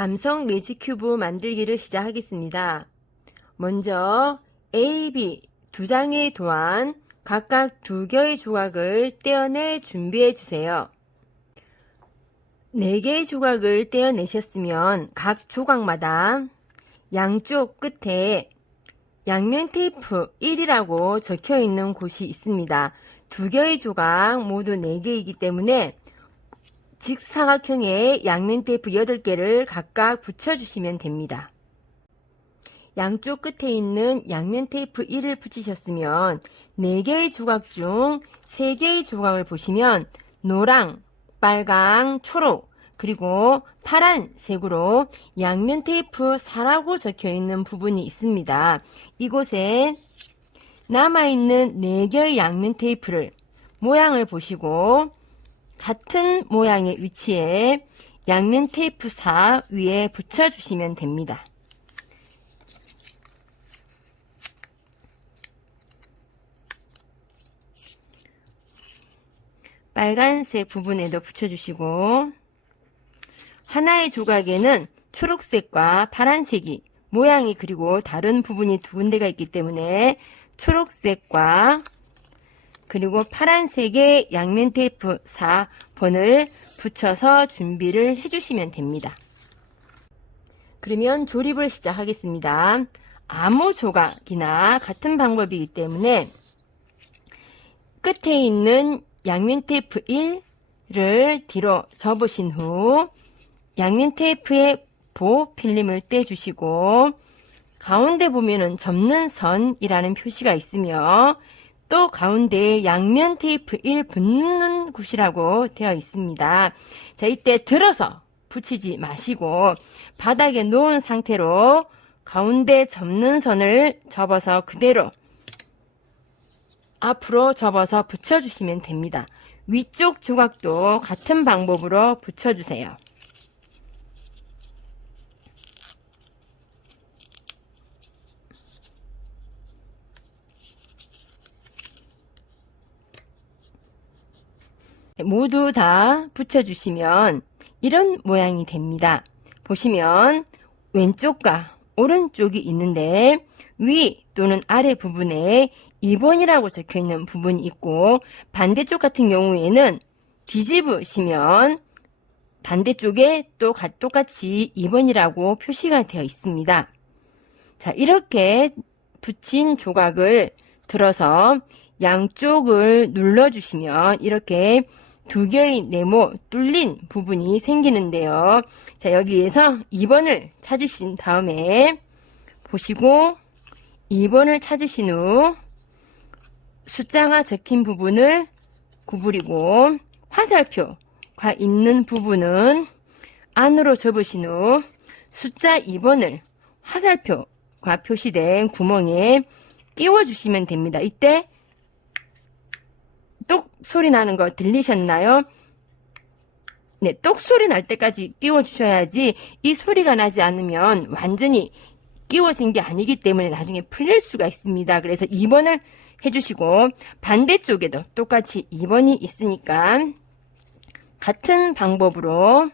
암성 매직 큐브 만들기를 시작하겠습니다. 먼저 A, B 두 장의 도안 각각 2개의 조각을 떼어낼 준비해 주세요. 4개의 조각을 떼어내셨으면 각 조각마다 양쪽 끝에 양면 테이프 1이라고 적혀 있는 곳이 있습니다. 2개의 조각 모두 4개이기 때문에 직사각형의 양면 테이프 8개를 각각 붙여주시면 됩니다. 양쪽 끝에 있는 양면 테이프 1을 붙이셨으면 4개의 조각 중 3개의 조각을 보시면 노랑, 빨강, 초록, 그리고 파란색으로 양면 테이프 4라고 적혀 있는 부분이 있습니다. 이곳에 남아있는 4개의 양면 테이프를 모양을 보시고 같은 모양의 위치에 양면 테이프 4 위에 붙여주시면 됩니다. 빨간색 부분에도 붙여주시고 하나의 조각에는 초록색과 파란색이 모양이 그리고 다른 부분이 2군데가 있기 때문에 초록색과 그리고 파란색의 양면 테이프 4번을 붙여서 준비를 해주시면 됩니다. 그러면 조립을 시작하겠습니다. 아무 조각이나 같은 방법이기 때문에 끝에 있는 양면 테이프 1을 뒤로 접으신 후 양면 테이프의 보 필름을 떼주시고 가운데 보면은 접는 선이라는 표시가 있으며 또 가운데에 양면 테이프 1 붙는 곳이라고 되어 있습니다. 자, 이때 들어서 붙이지 마시고 바닥에 놓은 상태로 가운데 접는 선을 접어서 그대로 앞으로 접어서 붙여주시면 됩니다. 위쪽 조각도 같은 방법으로 붙여주세요. 모두 다 붙여주시면 이런 모양이 됩니다. 보시면 왼쪽과 오른쪽이 있는데 위 또는 아래 부분에 2번이라고 적혀 있는 부분이 있고 반대쪽 같은 경우에는 뒤집으시면 반대쪽에 또 똑같이 2번이라고 표시가 되어 있습니다. 자, 이렇게 붙인 조각을 들어서 양쪽을 눌러주시면 이렇게 2개의 네모 뚫린 부분이 생기는데요. 자, 여기에서 2번을 찾으신 다음에 보시고 2번을 찾으신 후 숫자가 적힌 부분을 구부리고 화살표가 있는 부분은 안으로 접으신 후 숫자 2번을 화살표가 표시된 구멍에 끼워주시면 됩니다. 이때 똑 소리 나는 거 들리셨나요? 네, 똑 소리 날 때까지 끼워주셔야지 이 소리가 나지 않으면 완전히 끼워진 게 아니기 때문에 나중에 풀릴 수가 있습니다. 그래서 2번을 해주시고 반대쪽에도 똑같이 2번이 있으니까 같은 방법으로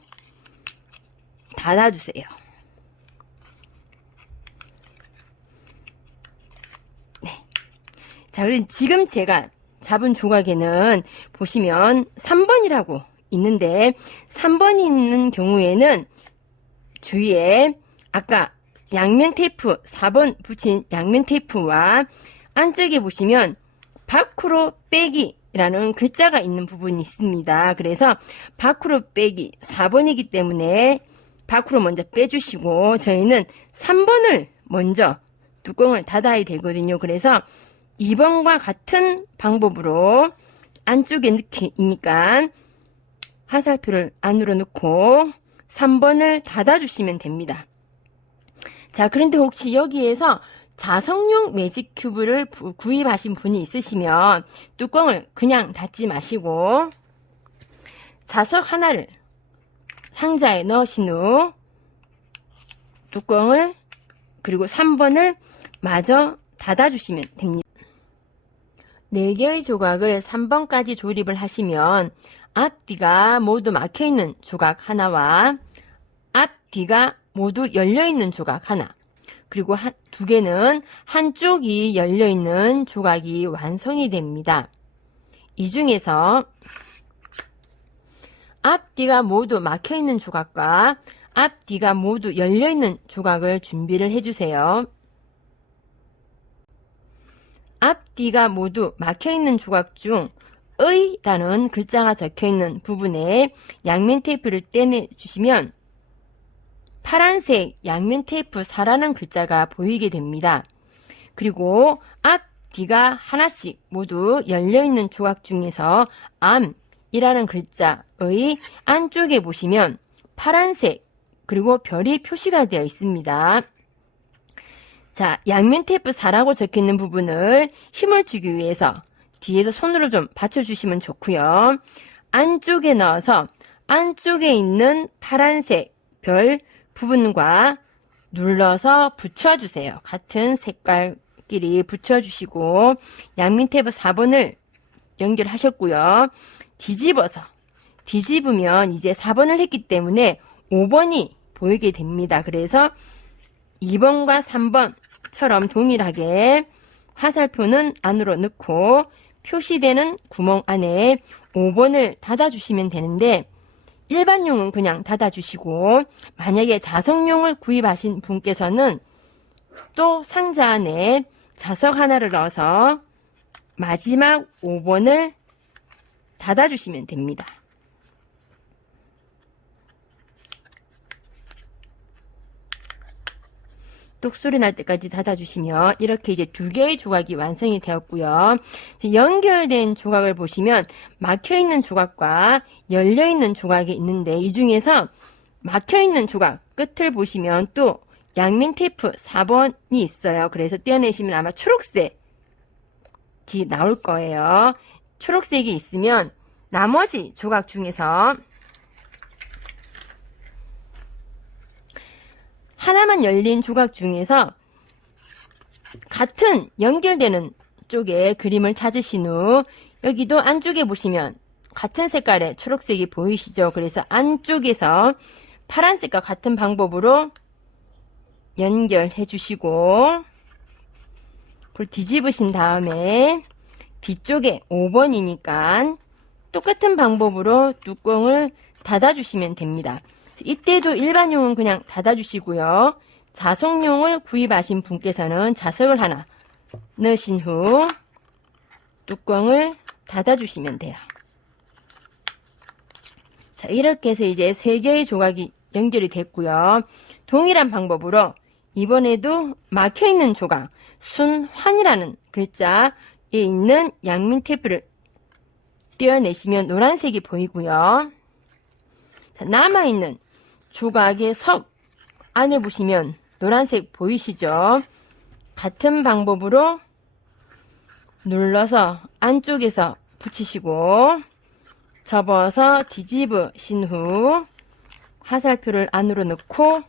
닫아주세요. 네. 자, 그럼 지금 제가 잡은 조각에는 보시면 3번이라고 있는데 3번이 있는 경우에는 주위에 아까 양면 테이프 4번 붙인 양면 테이프와 안쪽에 보시면 밖으로 빼기라는 글자가 있는 부분이 있습니다. 그래서 밖으로 빼기 4번이기 때문에 밖으로 먼저 빼주시고 저희는 3번을 먼저 뚜껑을 닫아야 되거든요. 그래서 2번과 같은 방법으로 안쪽에 넣기니까 화살표를 안으로 넣고 3번을 닫아주시면 됩니다. 자, 그런데 혹시 여기에서 자석용 매직 큐브를 구입하신 분이 있으시면 뚜껑을 그냥 닫지 마시고 자석 하나를 상자에 넣으신 후 뚜껑을 그리고 3번을 마저 닫아주시면 됩니다. 4개의 조각을 3번까지 조립을 하시면 앞뒤가 모두 막혀있는 조각 하나와 앞, 뒤가 모두 열려있는 조각 하나, 그리고 두 개는 한쪽이 열려있는 조각이 완성이 됩니다. 이 중에서 앞, 뒤가 모두 막혀있는 조각과 앞, 뒤가 모두 열려있는 조각을 준비를 해주세요. 앞, 뒤가 모두 막혀있는 조각 중 의 라는 글자가 적혀있는 부분에 양면 테이프를 떼내주시면 파란색 양면 테이프 4라는 글자가 보이게 됩니다. 그리고 앞, 뒤가 하나씩 모두 열려있는 조각 중에서 암이라는 글자의 안쪽에 보시면 파란색 그리고 별이 표시가 되어 있습니다. 자, 양면 테이프 4라고 적혀있는 부분을 힘을 주기 위해서 뒤에서 손으로 좀 받쳐주시면 좋고요. 안쪽에 넣어서 안쪽에 있는 파란색 별 부분과 눌러서 붙여주세요. 같은 색깔끼리 붙여주시고 양면 테이프 4번을 연결하셨고요. 뒤집으면 이제 4번을 했기 때문에 5번이 보이게 됩니다. 그래서 2번과 3번처럼 동일하게 화살표는 안으로 넣고 표시되는 구멍 안에 5번을 닫아주시면 되는데 일반용은 그냥 닫아주시고 만약에 자석용을 구입하신 분께서는 또 상자 안에 자석 하나를 넣어서 마지막 5번을 닫아주시면 됩니다. 똑소리 날 때까지 닫아주시면 이렇게 이제 두 개의 조각이 완성이 되었고요. 연결된 조각을 보시면 막혀있는 조각과 열려있는 조각이 있는데 이 중에서 막혀있는 조각 끝을 보시면 또 양면 테이프 4번이 있어요. 그래서 떼어내시면 아마 초록색이 나올 거예요. 초록색이 있으면 나머지 조각 중에서 하나만 열린 조각 중에서 같은 연결되는 쪽에 그림을 찾으신 후 여기도 안쪽에 보시면 같은 색깔의 초록색이 보이시죠? 그래서 안쪽에서 파란색과 같은 방법으로 연결해 주시고 그걸 뒤집으신 다음에 뒤쪽에 5번이니까 똑같은 방법으로 뚜껑을 닫아 주시면 됩니다. 이때도 일반용은 그냥 닫아주시고요. 자석용을 구입하신 분께서는 자석을 하나 넣으신 후 뚜껑을 닫아주시면 돼요. 자, 이렇게 해서 이제 3개의 조각이 연결이 됐고요. 동일한 방법으로 이번에도 막혀있는 조각, 순환이라는 글자에 있는 양면 테이프를 떼어내시면 노란색이 보이고요. 자, 남아있는 조각의 석 안에 보시면 노란색 보이시죠? 같은 방법으로 눌러서 안쪽에서 붙이시고 접어서 뒤집으신 후 화살표를 안으로 넣고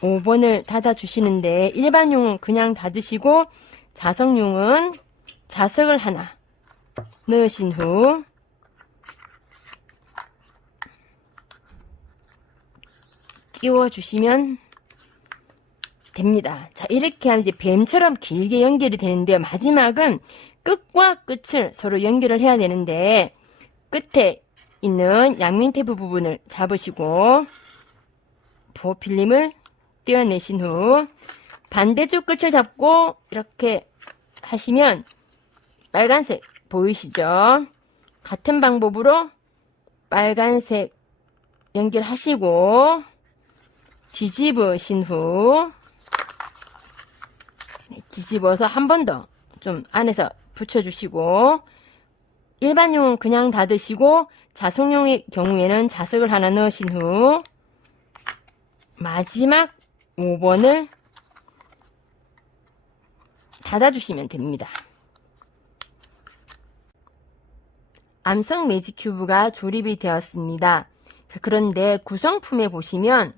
5번을 닫아 주시는데 일반용은 그냥 닫으시고 자석용은 자석을 하나 넣으신 후 끼워주시면 됩니다. 자, 이렇게 하면 이제 뱀처럼 길게 연결이 되는데요. 마지막은 끝과 끝을 서로 연결을 해야 되는데 끝에 있는 양면 테이프 부분을 잡으시고 보호필름을 떼어내신 후 반대쪽 끝을 잡고 이렇게 하시면 빨간색 보이시죠? 같은 방법으로 빨간색 연결하시고 뒤집으신 후 뒤집어서 한 번 더 좀 안에서 붙여주시고 일반용은 그냥 닫으시고 자석용의 경우에는 자석을 하나 넣으신 후 마지막 5번을 닫아주시면 됩니다. 암석 매직 큐브가 조립이 되었습니다. 자, 그런데 구성품에 보시면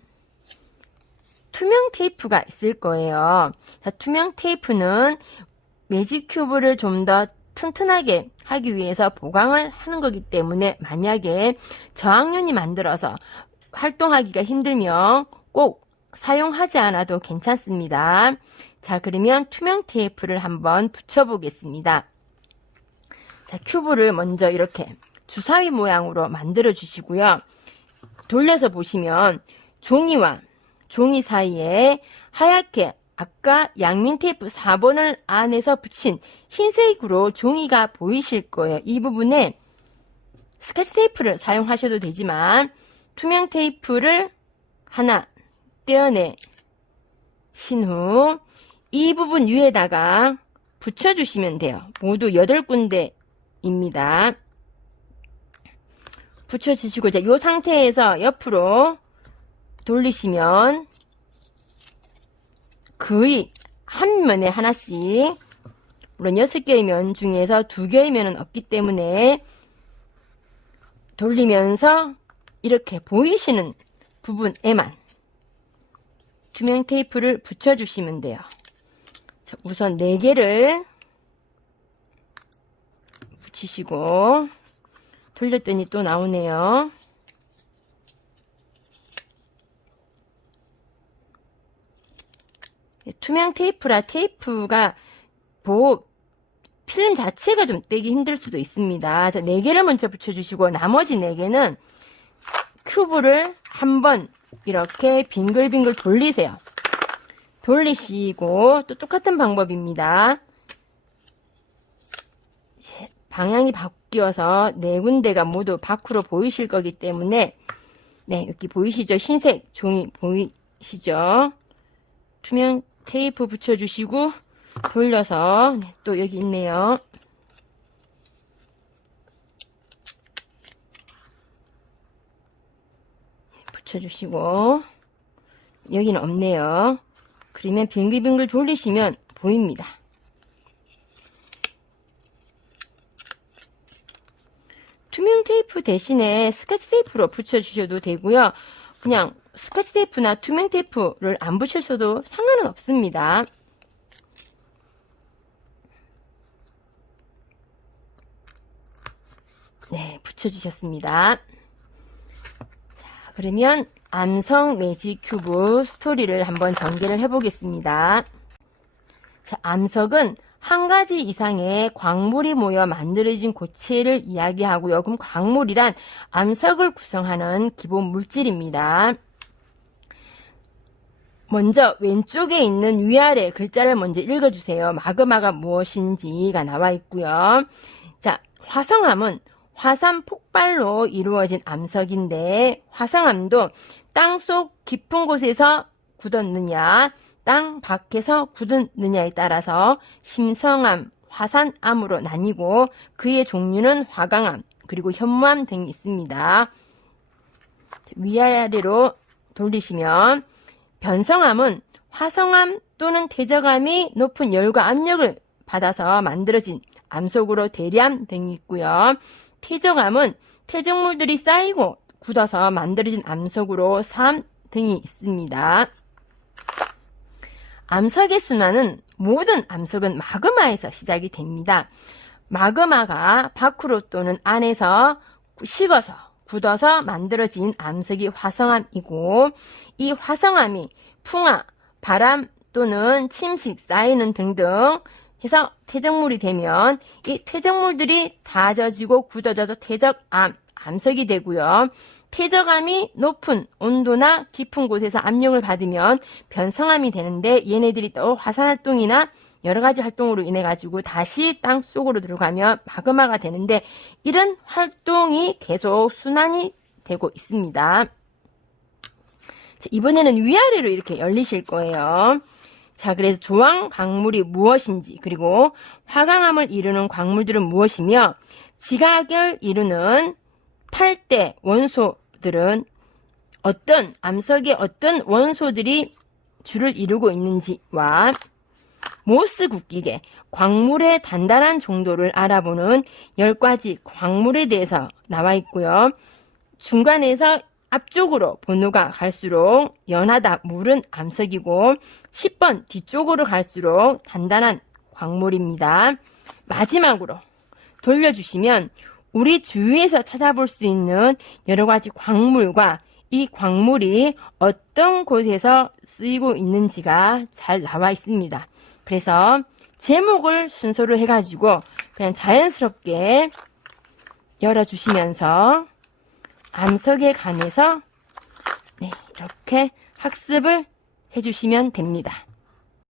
투명 테이프가 있을 거예요. 자, 투명 테이프는 매직 큐브를 좀 더 튼튼하게 하기 위해서 보강을 하는 거기 때문에 만약에 저항윤이 만들어서 활동하기가 힘들면 꼭 사용하지 않아도 괜찮습니다. 자, 그러면 투명 테이프를 한번 붙여보겠습니다. 자, 큐브를 먼저 이렇게 주사위 모양으로 만들어 주시고요. 돌려서 보시면 종이와 종이 사이에 하얗게 아까 양면 테이프 4번을 안에서 붙인 흰색으로 종이가 보이실 거예요. 이 부분에 스케치 테이프를 사용하셔도 되지만 투명 테이프를 하나 떼어내신 후 이 부분 위에다가 붙여주시면 돼요. 모두 8군데입니다. 붙여주시고 이제 이 상태에서 옆으로 돌리시면 거의 한 면에 하나씩, 물론 6개의 면 중에서 2개의 면은 없기 때문에 돌리면서 이렇게 보이시는 부분에만 투명 테이프를 붙여주시면 돼요. 자, 우선 4개를 붙이시고 돌렸더니 또 나오네요. 투명 테이프라 테이프가 필름 자체가 좀 떼기 힘들 수도 있습니다. 자, 4개를 먼저 붙여주시고 나머지 4개는 큐브를 한번 이렇게 빙글빙글 돌리세요. 돌리시고 또 똑같은 방법입니다. 방향이 바뀌어서 4군데가 모두 밖으로 보이실 거기 때문에 여기 보이시죠? 흰색 종이 보이시죠? 투명 테이프 붙여주시고 돌려서 또 여기 있네요. 붙여주시고 여기는 없네요. 그러면 빙글빙글 돌리시면 보입니다. 투명 테이프 대신에 스케치 테이프로 붙여주셔도 되고요. 그냥 스케치 테이프나 투명 테이프를 안 붙이셔도 상관은 없습니다. 네, 붙여주셨습니다. 자, 그러면 암석 매직 큐브 스토리를 한번 전개를 해보겠습니다. 자, 암석은 한 가지 이상의 광물이 모여 만들어진 고체를 이야기하고요. 그럼 광물이란 암석을 구성하는 기본 물질입니다. 먼저 왼쪽에 있는 위아래 글자를 먼저 읽어주세요. 마그마가 무엇인지가 나와 있고요. 자, 화성암은 화산 폭발로 이루어진 암석인데 화성암도 땅속 깊은 곳에서 굳었느냐 땅 밖에서 굳었느냐에 따라서 심성암, 화산암으로 나뉘고 그의 종류는 화강암, 그리고 현무암 등이 있습니다. 위아래로 돌리시면 변성암은 화성암 또는 퇴적암이 높은 열과 압력을 받아서 만들어진 암석으로 대리암 등이 있고요. 퇴적암은 퇴적물들이 쌓이고 굳어서 만들어진 암석으로 사암 등이 있습니다. 암석의 순환은 모든 암석은 마그마에서 시작이 됩니다. 마그마가 밖으로 또는 안에서 식어서 굳어서 만들어진 암석이 화성암이고 이 화성암이 풍화, 바람 또는 침식, 쌓이는 등등 해서 퇴적물이 되면 이 퇴적물들이 다져지고 굳어져서 퇴적암, 암석이 되고요. 퇴적암이 높은 온도나 깊은 곳에서 압력을 받으면 변성암이 되는데 얘네들이 또 화산활동이나 여러가지 활동으로 인해 가지고 다시 땅 속으로 들어가면 마그마가 되는데 이런 활동이 계속 순환이 되고 있습니다. 자, 이번에는 위아래로 이렇게 열리실 거예요. 자, 그래서 조항 광물이 무엇인지 그리고 화강암을 이루는 광물들은 무엇이며 지각을 이루는 8대 원소들은 어떤 암석의 어떤 원소들이 주를 이루고 있는지와 모스 국기계 광물의 단단한 정도를 알아보는 10가지 광물에 대해서 나와 있고요. 중간에서 앞쪽으로 번호가 갈수록 연하다 물은 암석이고 10번 뒤쪽으로 갈수록 단단한 광물입니다. 마지막으로 돌려주시면 우리 주위에서 찾아볼 수 있는 여러 가지 광물과 이 광물이 어떤 곳에서 쓰이고 있는지가 잘 나와 있습니다. 그래서 제목을 순서로 해가지고 그냥 자연스럽게 열어주시면서 암석에 관해서 이렇게 학습을 해주시면 됩니다.